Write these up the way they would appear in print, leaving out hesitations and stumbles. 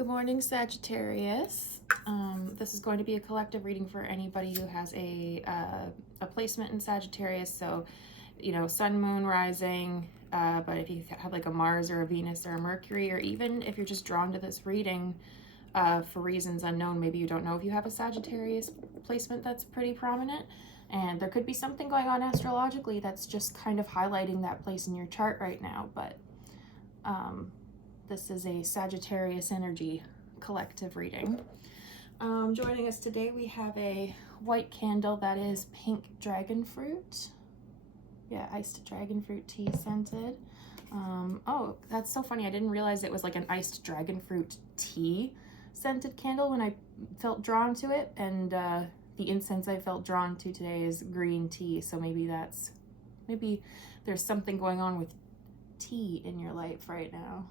Good morning, Sagittarius. This is going to be a collective reading for anybody who has a placement in Sagittarius. So, you know, sun, moon, rising, but if you have like a Mars or a Venus or a Mercury, or even if you're just drawn to this reading for reasons unknown, maybe you don't know if you have a Sagittarius placement that's pretty prominent. And there could be something going on astrologically that's just kind of highlighting that place in your chart right now. But this is a Sagittarius energy collective reading. Joining us today, we have a white candle that is pink dragon fruit. Yeah, iced dragon fruit tea scented. Oh, that's so funny. I didn't realize it was like an iced dragon fruit tea scented candle when I felt drawn to it. And the incense I felt drawn to today is green tea. So maybe there's something going on with tea in your life right now.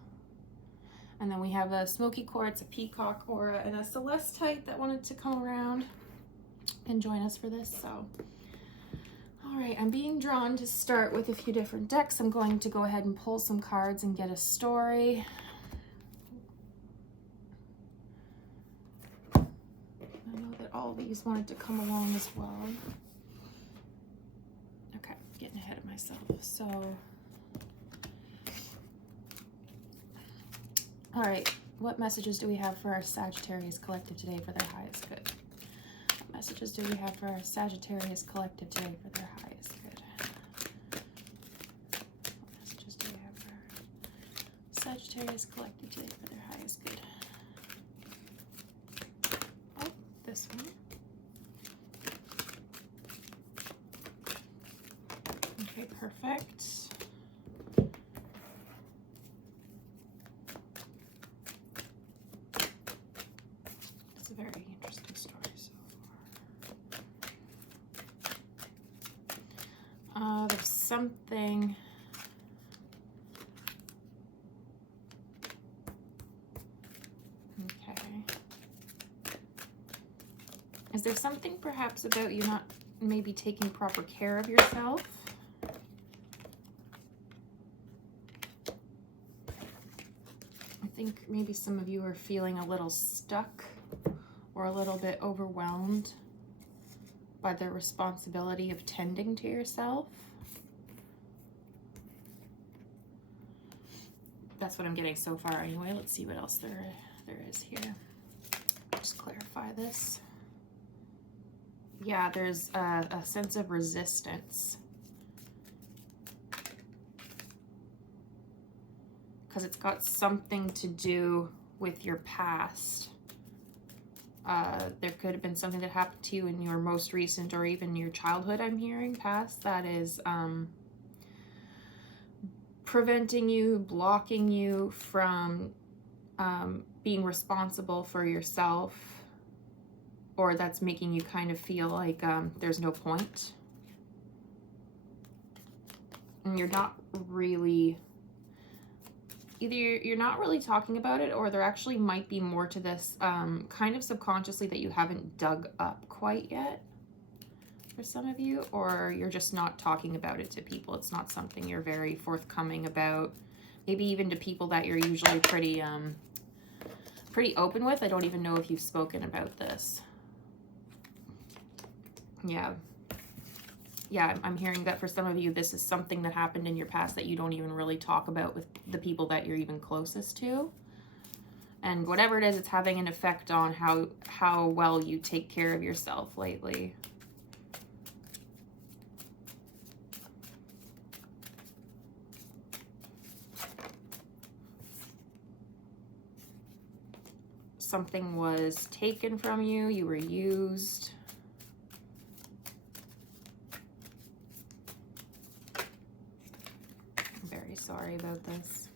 And then we have a smoky quartz, a peacock aura, and a celestite that wanted to come around and join us for this. So, all right, I'm being drawn to start with a few different decks. I'm going to go ahead and pull some cards and get a story. I know that all these wanted to come along as well. Okay, getting ahead of myself. So, all right, what messages do we have for our Sagittarius collective today for their highest good? What messages do we have for our Sagittarius collective today for their highest good? What messages do we have for our Sagittarius collective today for their highest good? Oh, this one. Okay, perfect. Very interesting story so far. There's something. Okay. Is there something perhaps about you not maybe taking proper care of yourself? I think maybe some of you are feeling a little stuck or a little bit overwhelmed by the responsibility of tending to yourself. That's what I'm getting so far anyway. Let's see what else there is here. Just clarify this. Yeah, there's a sense of resistance. Because it's got something to do with your past. There could have been something that happened to you in your most recent or even your childhood, I'm hearing, past, that is preventing you, blocking you from being responsible for yourself, or that's making you kind of feel like there's no point. And you're not really... Either you're not really talking about it, or there actually might be more to this kind of subconsciously that you haven't dug up quite yet for some of you, or you're just not talking about it to people. It's not something you're very forthcoming about. Maybe even to people that you're usually pretty open with. I don't even know if you've spoken about this. Yeah, I'm hearing that for some of you, this is something that happened in your past that you don't even really talk about with the people that you're even closest to. And whatever it is, it's having an effect on how well you take care of yourself lately. Something was taken from you, you were used. Sorry about this.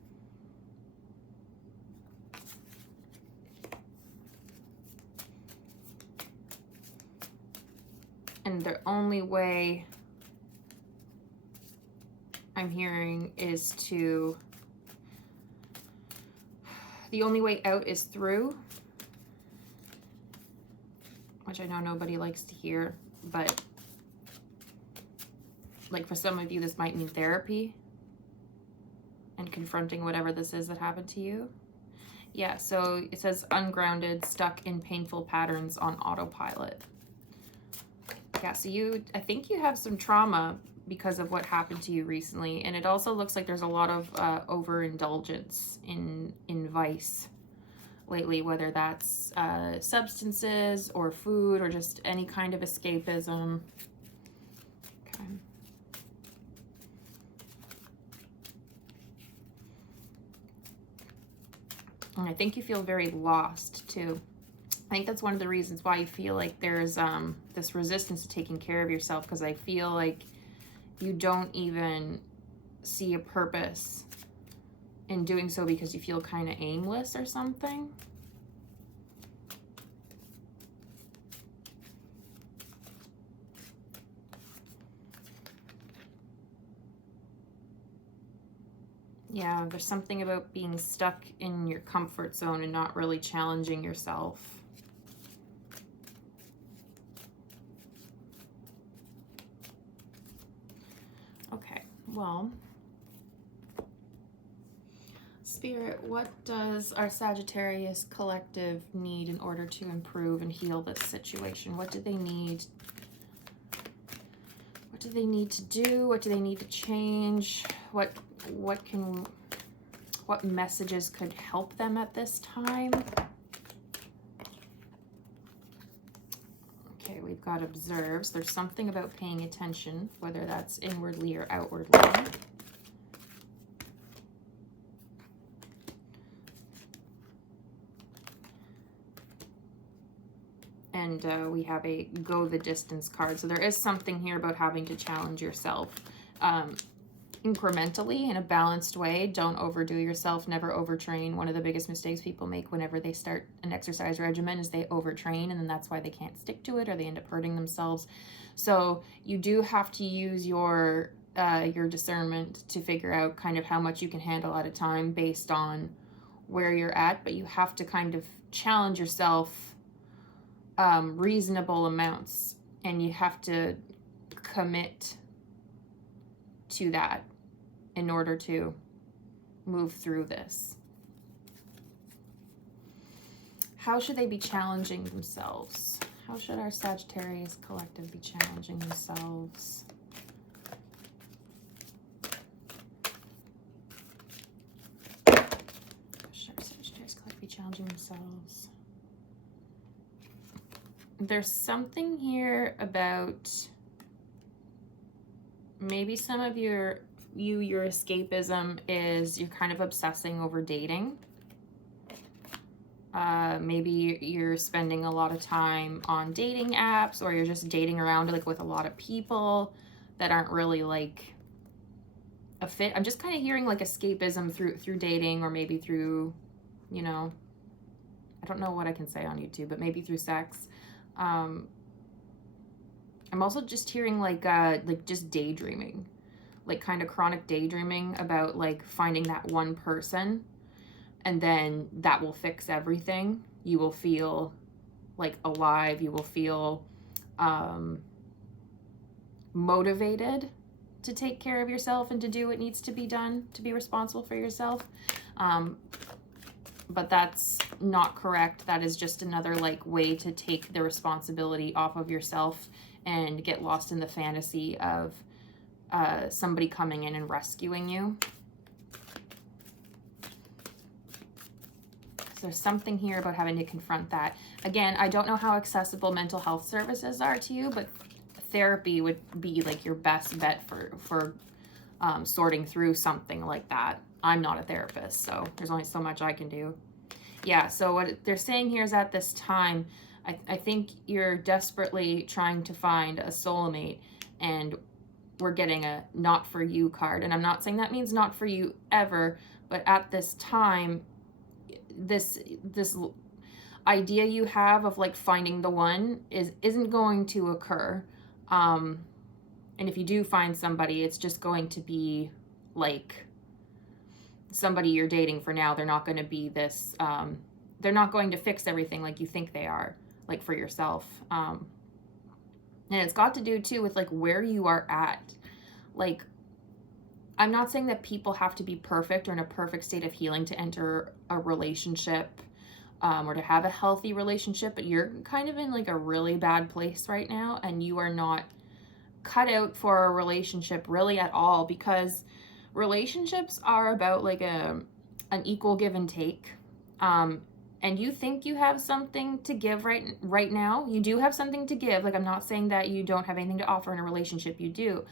And the only way I'm hearing is the only way out is through, which I know nobody likes to hear, but like for some of you, this might mean therapy and confronting whatever this is that happened to you. Yeah, so it says ungrounded, stuck in painful patterns on autopilot. Yeah, so I think you have some trauma because of what happened to you recently. And it also looks like there's a lot of overindulgence in vice lately, whether that's substances or food or just any kind of escapism. Okay. And I think you feel very lost too. I think that's one of the reasons why you feel like there's this resistance to taking care of yourself, because I feel like you don't even see a purpose in doing so because you feel kind of aimless or something. Yeah, there's something about being stuck in your comfort zone and not really challenging yourself. Okay, well, Spirit, what does our Sagittarius collective need in order to improve and heal this situation? What do they need? What do they need to do? What do they need to change? What messages could help them at this time? Okay, we've got observes. There's something about paying attention, whether that's inwardly or outwardly. And we have a go the distance card. So there is something here about having to challenge yourself incrementally in a balanced way. Don't overdo yourself. Never overtrain. One of the biggest mistakes people make whenever they start an exercise regimen is they overtrain, and then that's why they can't stick to it or they end up hurting themselves. So you do have to use your discernment to figure out kind of how much you can handle at a time based on where you're at, but you have to kind of challenge yourself reasonable amounts, and you have to commit to that in order to move through this. How should they be challenging themselves? How should our Sagittarius collective be challenging themselves? How should our Sagittarius collective be challenging themselves? There's something here about maybe some of your escapism is you're kind of obsessing over dating. Maybe you're spending a lot of time on dating apps, or you're just dating around like with a lot of people that aren't really like a fit. I'm just kind of hearing like escapism through dating, or maybe through, you know, I don't know what I can say on YouTube, but maybe through sex. I'm also just hearing like just daydreaming, like kind of chronic daydreaming about like finding that one person, and then that will fix everything. You will feel like alive. You will feel motivated to take care of yourself and to do what needs to be done to be responsible for yourself. But that's not correct. That is just another like way to take the responsibility off of yourself and get lost in the fantasy of somebody coming in and rescuing you. So there's something here about having to confront that. Again, I don't know how accessible mental health services are to you, but therapy would be like your best bet for sorting through something like that. I'm not a therapist, so there's only so much I can do. Yeah, so what they're saying here is at this time, I think you're desperately trying to find a soulmate, and we're getting a not for you card. And I'm not saying that means not for you ever, but at this time, this idea you have of like finding the one isn't going to occur. And if you do find somebody, it's just going to be like somebody you're dating for now. They're not going to be this, they're not going to fix everything like you think they are, like for yourself. And it's got to do too with like where you are at. Like I'm not saying that people have to be perfect or in a perfect state of healing to enter a relationship, or to have a healthy relationship, but you're kind of in like a really bad place right now, and you are not cut out for a relationship really at all, because relationships are about like an equal give and take. And you think you have something to give right now. You do have something to give. Like, I'm not saying that you don't have anything to offer in a relationship. You do.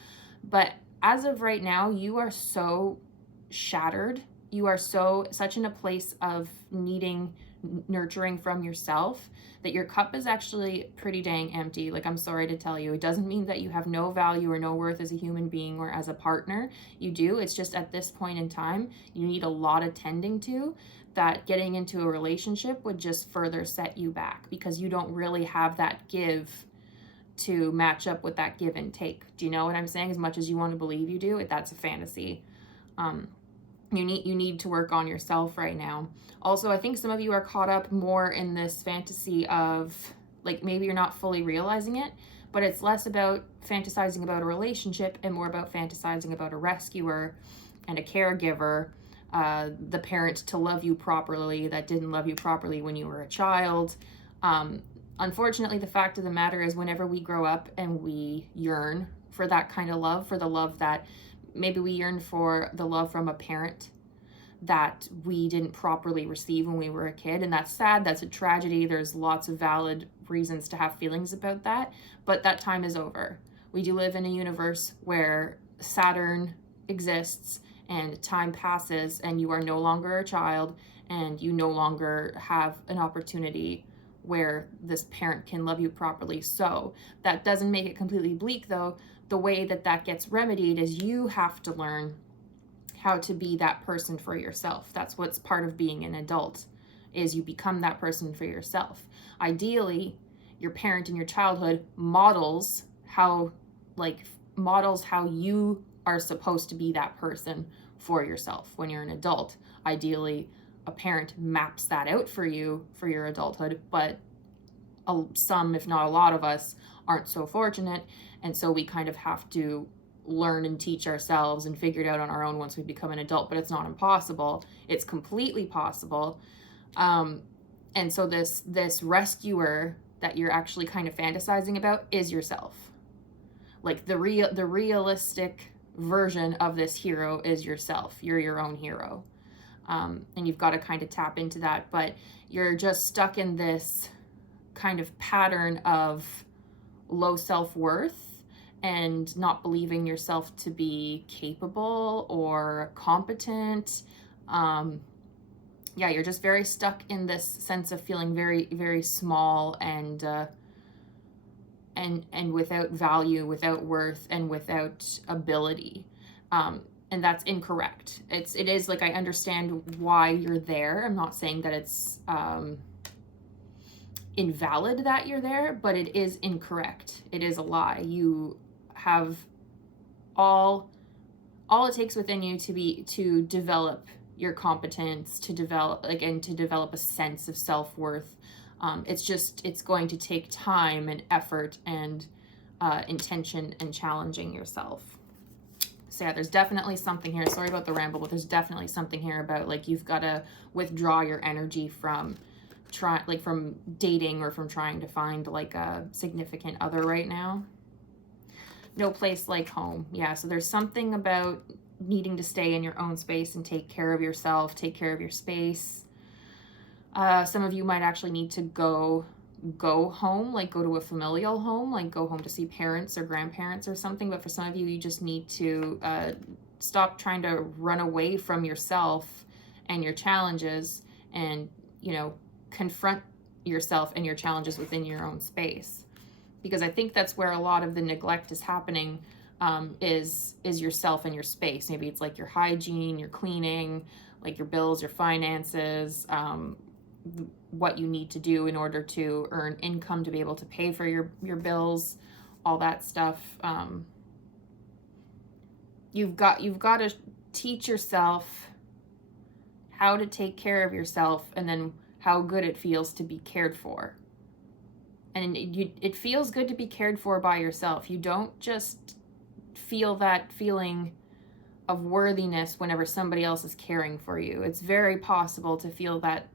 But as of right now, you are so shattered. You are such in a place of needing nurturing from yourself that your cup is actually pretty dang empty. Like, I'm sorry to tell you, it doesn't mean that you have no value or no worth as a human being or as a partner. You do. It's just at this point in time, you need a lot of tending to, that getting into a relationship would just further set you back, because you don't really have that give to match up with that give and take. Do you know what I'm saying? As much as you want to believe you do, that's a fantasy. You need to work on yourself right now. Also, I think some of you are caught up more in this fantasy of, like, maybe you're not fully realizing it, but it's less about fantasizing about a relationship and more about fantasizing about a rescuer and a caregiver, the parent to love you properly that didn't love you properly when you were a child. Unfortunately, the fact of the matter is, whenever we grow up and we yearn for that kind of love, for the love that maybe we yearn for, the love from a parent that we didn't properly receive when we were a kid, and that's sad, that's a tragedy. There's lots of valid reasons to have feelings about that, but that time is over. We do live in a universe where Saturn exists and time passes, and you are no longer a child, and you no longer have an opportunity where this parent can love you properly. So that doesn't make it completely bleak, though. The way that gets remedied is you have to learn how to be that person for yourself. That's what's part of being an adult, is you become that person for yourself. Ideally, your parent in your childhood models how you are supposed to be that person for yourself when you're an adult. Ideally, a parent maps that out for you for your adulthood, but some, if not a lot of us, aren't so fortunate, and so we kind of have to learn and teach ourselves and figure it out on our own once we become an adult. But it's not impossible. It's completely possible. And so this rescuer that you're actually kind of fantasizing about is yourself. Like, the realistic version of this hero is yourself. You're your own hero. And you've got to kind of tap into that, but you're just stuck in this kind of pattern of low self-worth and not believing yourself to be capable or competent. You're just very stuck in this sense of feeling very, very small and without value, without worth, and without ability. And that's incorrect. It is like, I understand why you're there. I'm not saying that it's invalid that you're there, but it is incorrect. It is a lie. You have all it takes within you to develop your competence, to develop a sense of self-worth. It's going to take time and effort and intention and challenging yourself. So yeah, there's definitely something here. Sorry about the ramble, but there's definitely something here about, like, you've got to withdraw your energy from from dating or from trying to find like a significant other right now. No place like home. Yeah, so there's something about needing to stay in your own space and take care of yourself, take care of your space. Some of you might actually need to go home, like go to a familial home, like go home to see parents or grandparents or something. But for some of you, you just need to stop trying to run away from yourself and your challenges, and, confront yourself and your challenges within your own space. Because I think that's where a lot of the neglect is happening, is yourself and your space. Maybe it's like your hygiene, your cleaning, like your bills, your finances, what you need to do in order to earn income to be able to pay for your bills, all that stuff. You've got to teach yourself how to take care of yourself, and then how good it feels to be cared for. And it feels good to be cared for by yourself. You don't just feel that feeling of worthiness whenever somebody else is caring for you. It's very possible to feel that,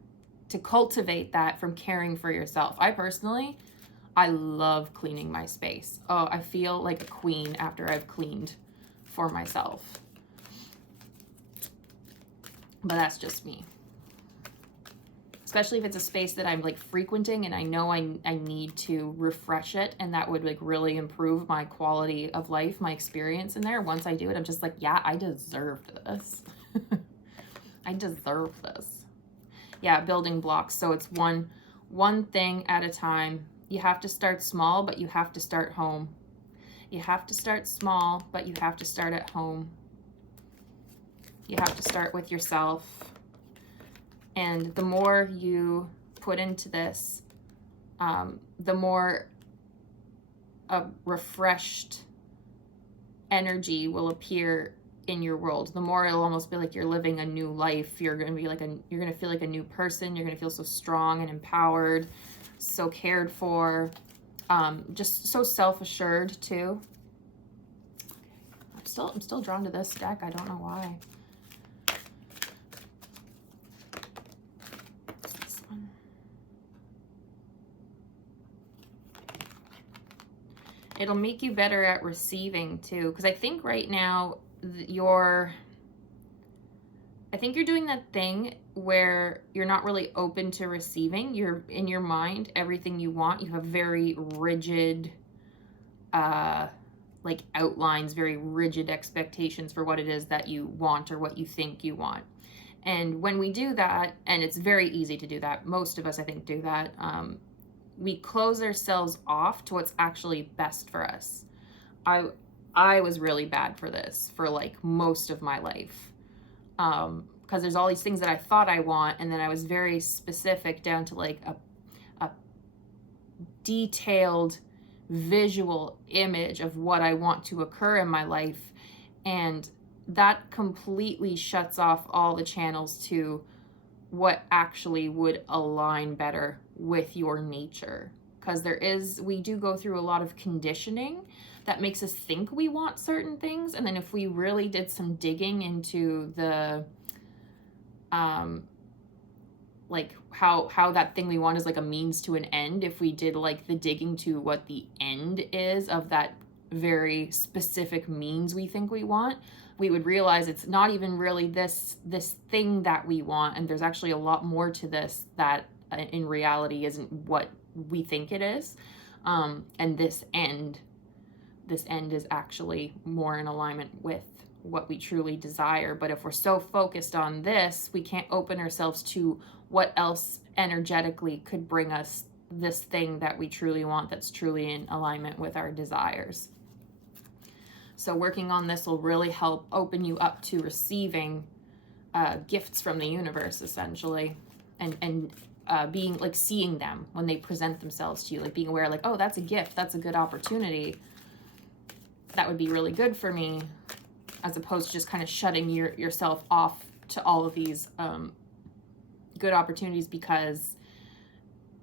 to cultivate that from caring for yourself. I love cleaning my space. Oh, I feel like a queen after I've cleaned for myself. But that's just me. Especially if it's a space that I'm like frequenting and I know I need to refresh it, and that would like really improve my quality of life, my experience in there. Once I do it, I'm just like, yeah, I deserved this. I deserve this. Yeah, building blocks. So it's one thing at a time. You have to start small, but you have to start home. You have to start small, but you have to start at home. You have to start with yourself. And the more you put into this, the more a refreshed energy will appear in your world. The more it'll almost be like you're living a new life. You're going to be like you're going to feel like a new person. You're going to feel so strong and empowered, so cared for, just so self-assured too. I'm still drawn to this deck. I don't know why. This one. It'll make you better at receiving too, because I think right now I think you're doing that thing where you're not really open to receiving. You're in your mind, everything you want. You have very rigid, like outlines, very rigid expectations for what it is that you want or what you think you want. And when we do that, and it's very easy to do that, most of us, I think, do that, we close ourselves off to what's actually best for us. I was really bad for this for like most of my life. Because there's all these things that I thought I want, and then I was very specific down to like a detailed visual image of what I want to occur in my life, and that completely shuts off all the channels to what actually would align better with your nature. Because we do go through a lot of conditioning that makes us think we want certain things, and then if we really did some digging into the like how that thing we want is like a means to an end, if we did like the digging to what the end is of that very specific means we think we want, we would realize it's not even really this thing that we want, and there's actually a lot more to this that in reality isn't what we think it is. And this end is actually more in alignment with what we truly desire. But if we're so focused on this, we can't open ourselves to what else energetically could bring us this thing that we truly want, that's truly in alignment with our desires. So working on this will really help open you up to receiving gifts from the universe, essentially, and being like seeing them when they present themselves to you, like being aware, like, oh, that's a gift, that's a good opportunity, that would be really good for me, as opposed to just kind of shutting yourself off to all of these good opportunities because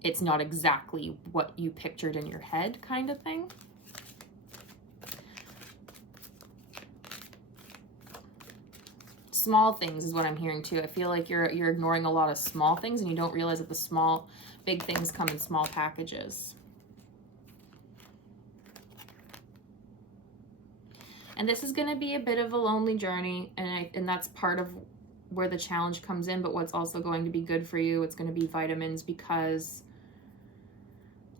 it's not exactly what you pictured in your head, kind of thing. Small things is what I'm hearing too. I feel like you're ignoring a lot of small things, and you don't realize that the big things come in small packages. And this is going to be a bit of a lonely journey, and that's part of where the challenge comes in, but what's also going to be good for you, it's going to be vitamins, because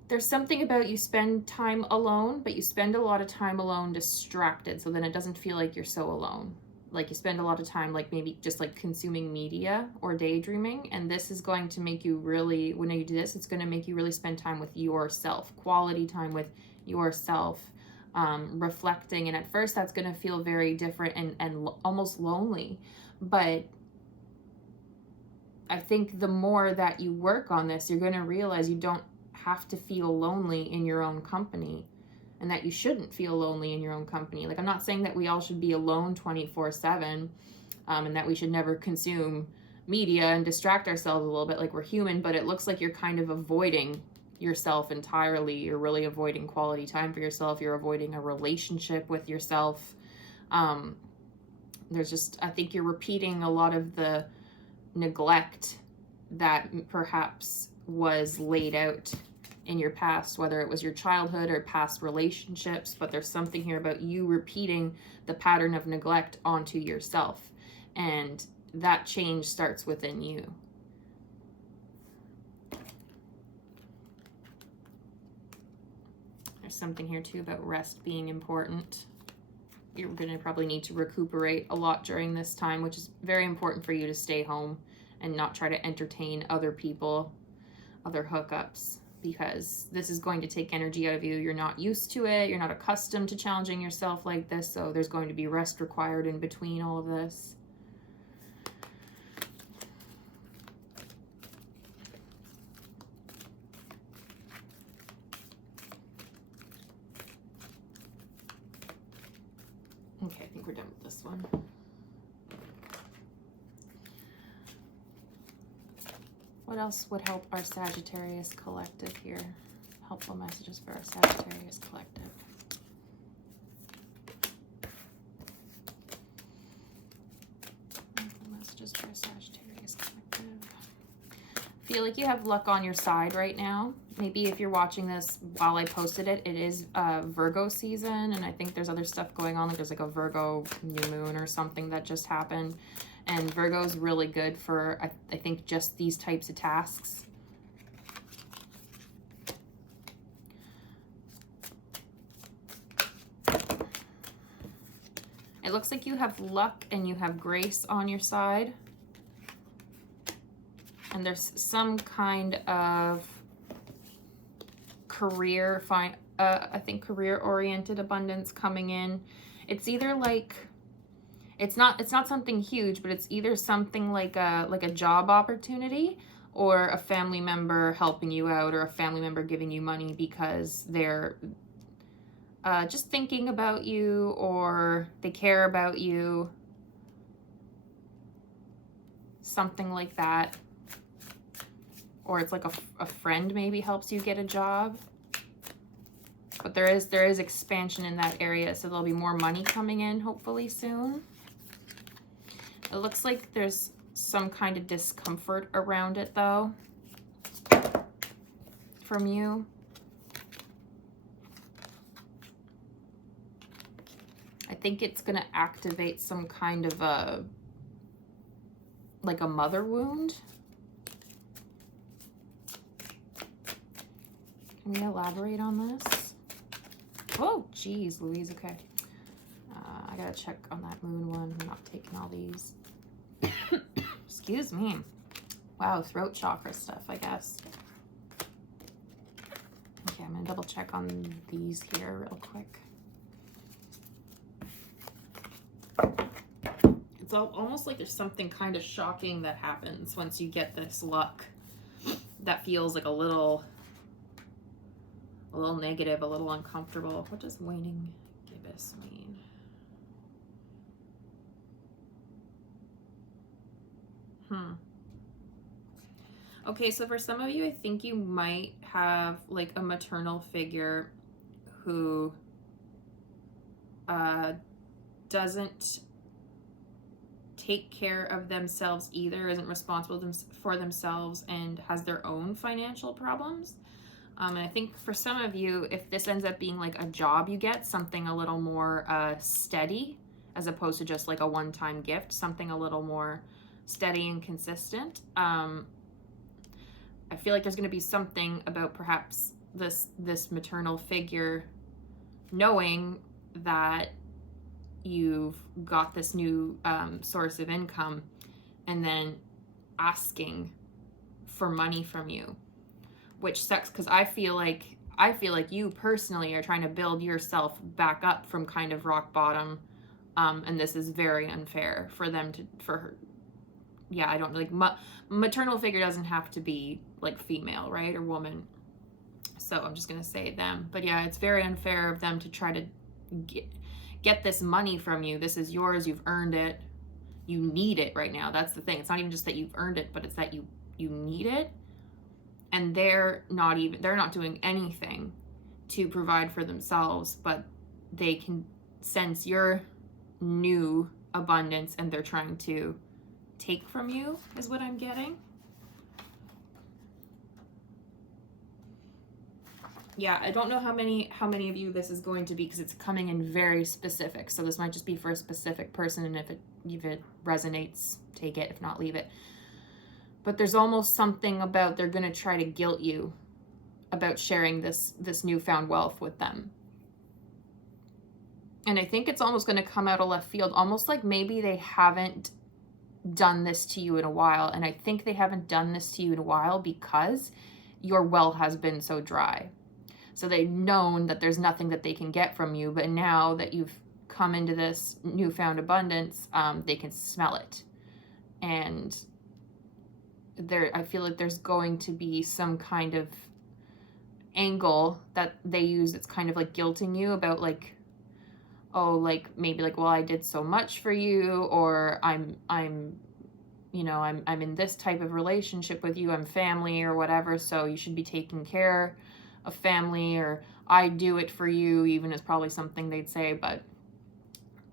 there's something about you spend time alone, but you spend a lot of time alone distracted, so then it doesn't feel like you're so alone. Like you spend a lot of time like maybe just like consuming media or daydreaming, and this is going to make you really, when you do this, it's going to make you really spend time with yourself, quality time with yourself, reflecting. And at first that's going to feel very different and almost lonely, but I think the more that you work on this, you're going to realize you don't have to feel lonely in your own company, and that you shouldn't feel lonely in your own company. Like, I'm not saying that we all should be alone 24/7, and that we should never consume media and distract ourselves a little bit, like we're human, but it looks like you're kind of avoiding yourself entirely. You're really avoiding quality time for yourself. You're avoiding a relationship with yourself. There's just, I think you're repeating a lot of the neglect that perhaps was laid out in your past, whether it was your childhood or past relationships, but there's something here about you repeating the pattern of neglect onto yourself. And that change starts within you. There's something here too about rest being important. You're going to probably need to recuperate a lot during this time, which is very important for you to stay home and not try to entertain other people, other hookups, because this is going to take energy out of you. You're not used to it. You're not accustomed to challenging yourself like this. So there's going to be rest required in between all of this. Okay, I think we're done with this one. What else would help our Sagittarius collective here? Helpful messages for our Sagittarius collective. Helpful messages for our Sagittarius collective. Feel like you have luck on your side right now. Maybe if you're watching this while I posted it, it is Virgo season, and I think there's other stuff going on. Like there's like a Virgo new moon or something that just happened. And Virgo is really good for, I think, just these types of tasks. It looks like you have luck and you have grace on your side. And there's some kind of career, I think career-oriented abundance coming in. It's either like, it's not something huge, but it's either something like a job opportunity or a family member helping you out or a family member giving you money because they're just thinking about you or they care about you. Something like that. Or it's like a friend maybe helps you get a job. But there is expansion in that area, so there'll be more money coming in hopefully soon. It looks like there's some kind of discomfort around it though from you. I think it's going to activate some kind of like a mother wound. Can we elaborate on this? Oh, geez, Louise. Okay. I gotta check on that moon one. I'm not taking all these. Excuse me. Wow, throat chakra stuff, I guess. Okay, I'm gonna double check on these here real quick. It's almost like there's something kind of shocking that happens once you get this luck. That feels like a little negative, a little uncomfortable. What does waning gibbous mean? Okay, so for some of you, I think you might have like a maternal figure who doesn't take care of themselves either, isn't responsible for themselves, and has their own financial problems. And I think for some of you, if this ends up being like a job you get, something a little more steady, as opposed to just like a one-time gift, something a little more steady and consistent. I feel like there's going to be something about perhaps this maternal figure knowing that you've got this new source of income and then asking for money from you, which sucks because I feel like you personally are trying to build yourself back up from kind of rock bottom, and this is very unfair for them for her. Yeah, I don't like maternal figure doesn't have to be like female, right, or woman. So I'm just gonna say them. But yeah, it's very unfair of them to try to get this money from you. This is yours. You've earned it. You need it right now. That's the thing. It's not even just that you've earned it, but it's that you need it. And they're not doing anything to provide for themselves, but they can sense your new abundance and they're trying to take from you, is what I'm getting. Yeah, I don't know how many of you this is going to be, because it's coming in very specific. So this might just be for a specific person, and if it resonates, take it. If not, leave it. But there's almost something about they're going to try to guilt you about sharing this newfound wealth with them. And I think it's almost going to come out of left field, almost like maybe they haven't done this to you in a while. And I think they haven't done this to you in a while because your well has been so dry. So they've known that there's nothing that they can get from you, but now that you've come into this newfound abundance, they can smell it. And I feel like there's going to be some kind of angle that they use. It's kind of like guilting you about like, oh, like maybe like, well, I did so much for you, or I'm in this type of relationship with you, I'm family or whatever, so you should be taking care of family, or I do it for you, even is probably something they'd say. But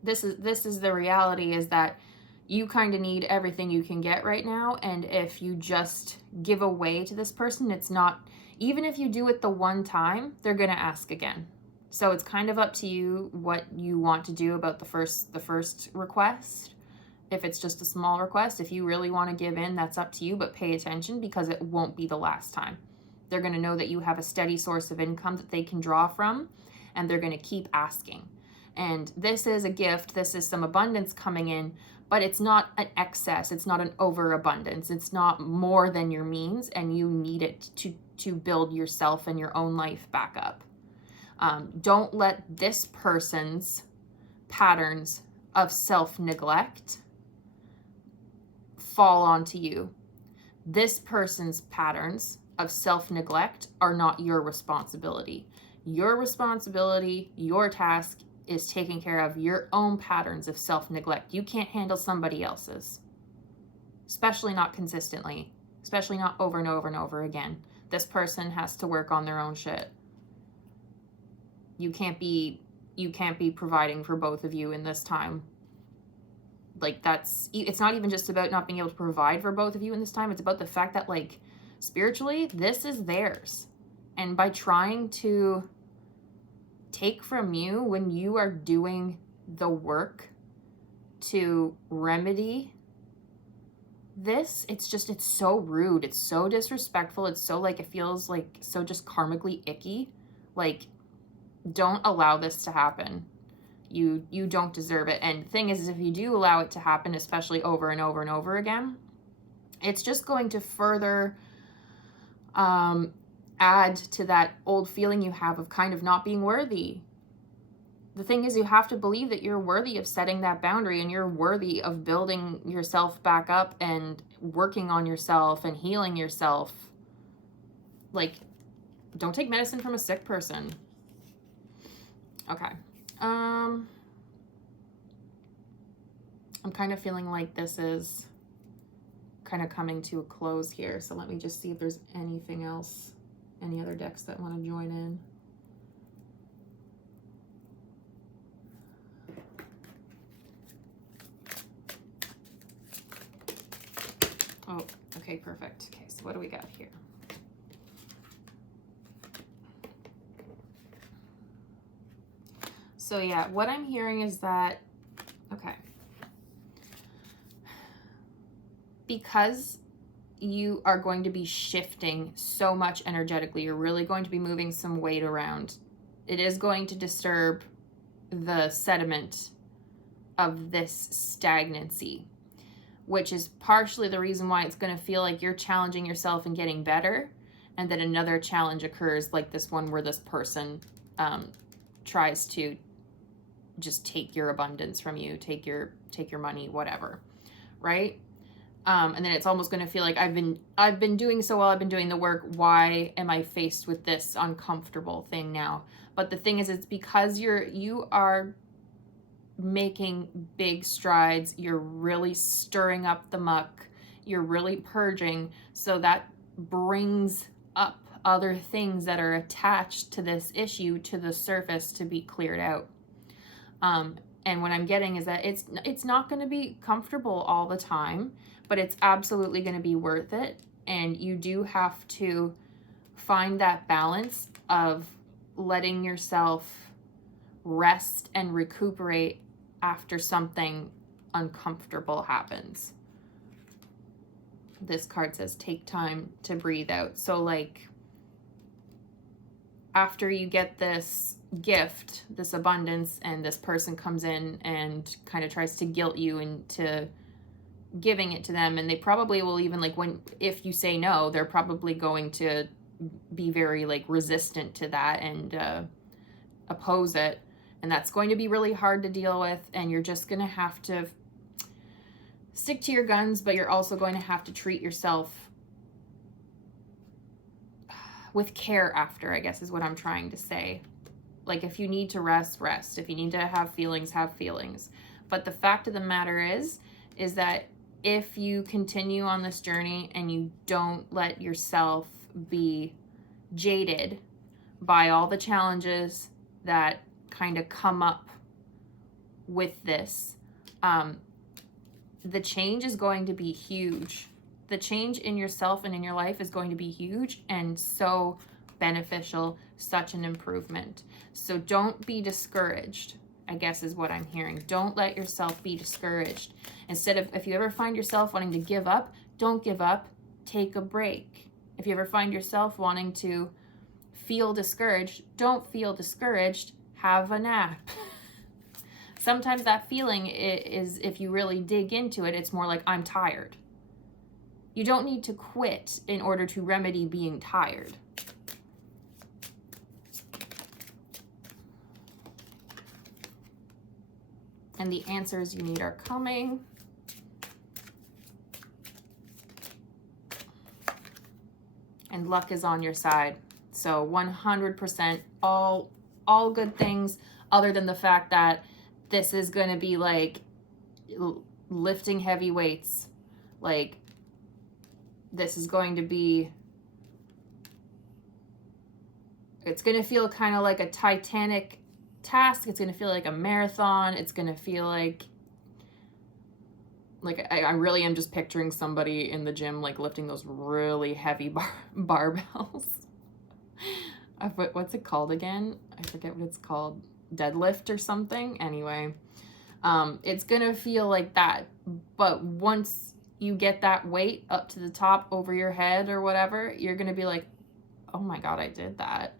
this is the reality, is that you kind of need everything you can get right now. And if you just give away to this person, it's not, even if you do it the one time, they're going to ask again. So it's kind of up to you what you want to do about the first request. If it's just a small request, if you really want to give in, that's up to you, but pay attention, because it won't be the last time. They're going to know that you have a steady source of income that they can draw from, and they're going to keep asking. And this is a gift. This is some abundance coming in, but it's not an excess. It's not an overabundance. It's not more than your means, and you need it to build yourself and your own life back up. Don't let this person's patterns of self-neglect fall onto you. This person's patterns of self-neglect are not your responsibility. Your responsibility, your task, is taking care of your own patterns of self-neglect. You can't handle somebody else's, especially not consistently, especially not over and over and over again. This person has to work on their own shit. You can't be providing for both of you in this time. Like, it's not even just about not being able to provide for both of you in this time. It's about the fact that, like, spiritually, this is theirs. And by trying to take from you when you are doing the work to remedy this, it's so rude. It's so disrespectful. It's so, like, it feels like so just karmically icky. Like, don't allow this to happen. You don't deserve it. And the thing is if you do allow it to happen, especially over and over and over again, it's just going to further add to that old feeling you have of kind of not being worthy. The thing is, you have to believe that you're worthy of setting that boundary, and you're worthy of building yourself back up and working on yourself and healing yourself. Like, don't take medicine from a sick person. Okay. I'm kind of feeling like this is kind of coming to a close here. So let me just see if there's anything else, any other decks that want to join in. Oh, okay, perfect. Okay, so what do we got here? So yeah, what I'm hearing is that, okay, because you are going to be shifting so much energetically, you're really going to be moving some weight around. It is going to disturb the sediment of this stagnancy, which is partially the reason why it's going to feel like you're challenging yourself and getting better, and then another challenge occurs like this one where this person tries to just take your abundance from you, take your money, whatever, right? And then it's almost going to feel like I've been doing so well, I've been doing the work, why am I faced with this uncomfortable thing now? But the thing is, it's because you are making big strides, you're really stirring up the muck, you're really purging, so that brings up other things that are attached to this issue to the surface to be cleared out. And what I'm getting is that it's not going to be comfortable all the time, but it's absolutely going to be worth it. And you do have to find that balance of letting yourself rest and recuperate after something uncomfortable happens. This card says take time to breathe out. So like after you get this gift, this abundance, and this person comes in and kind of tries to guilt you into giving it to them, and they probably will even like if you say no, they're probably going to be very like resistant to that and oppose it, and that's going to be really hard to deal with, and you're just going to have to stick to your guns, but you're also going to have to treat yourself with care after, I guess is what I'm trying to say. Like if you need to rest, rest. If you need to have feelings, have feelings. But the fact of the matter is that if you continue on this journey and you don't let yourself be jaded by all the challenges that kind of come up with this, the change is going to be huge. The change in yourself and in your life is going to be huge and so beneficial, such an improvement. So don't be discouraged, I guess is what I'm hearing. Don't let yourself be discouraged. Instead of, if you ever find yourself wanting to give up, don't give up, take a break. If you ever find yourself wanting to feel discouraged, don't feel discouraged, have a nap. Sometimes that feeling is, if you really dig into it, it's more like I'm tired. You don't need to quit in order to remedy being tired. And the answers you need are coming. And luck is on your side. So 100% all good things, other than the fact that this is going to be like lifting heavy weights. Like this is going to be, it's going to feel kind of like a titanic task. It's going to feel like a marathon. It's going to feel like I really am just picturing somebody in the gym like lifting those really heavy barbells. What's it called again? I forget what it's called. Deadlift or something. Anyway, it's gonna feel like that, but once you get that weight up to the top over your head or whatever, you're gonna be like, oh my god, I did that.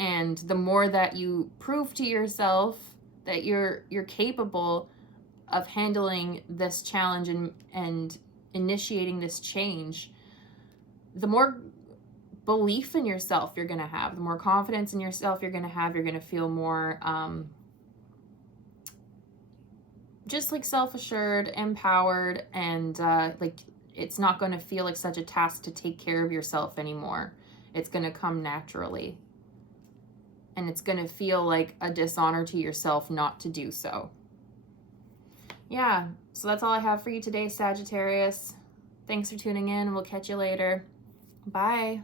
And the more that you prove to yourself that you're capable of handling this challenge and initiating this change, the more belief in yourself you're going to have, the more confidence in yourself you're going to have. You're going to feel more just like self-assured, empowered, and like it's not going to feel like such a task to take care of yourself anymore. It's going to come naturally. And it's going to feel like a dishonor to yourself not to do so. Yeah, so that's all I have for you today, Sagittarius. Thanks for tuning in. We'll catch you later. Bye.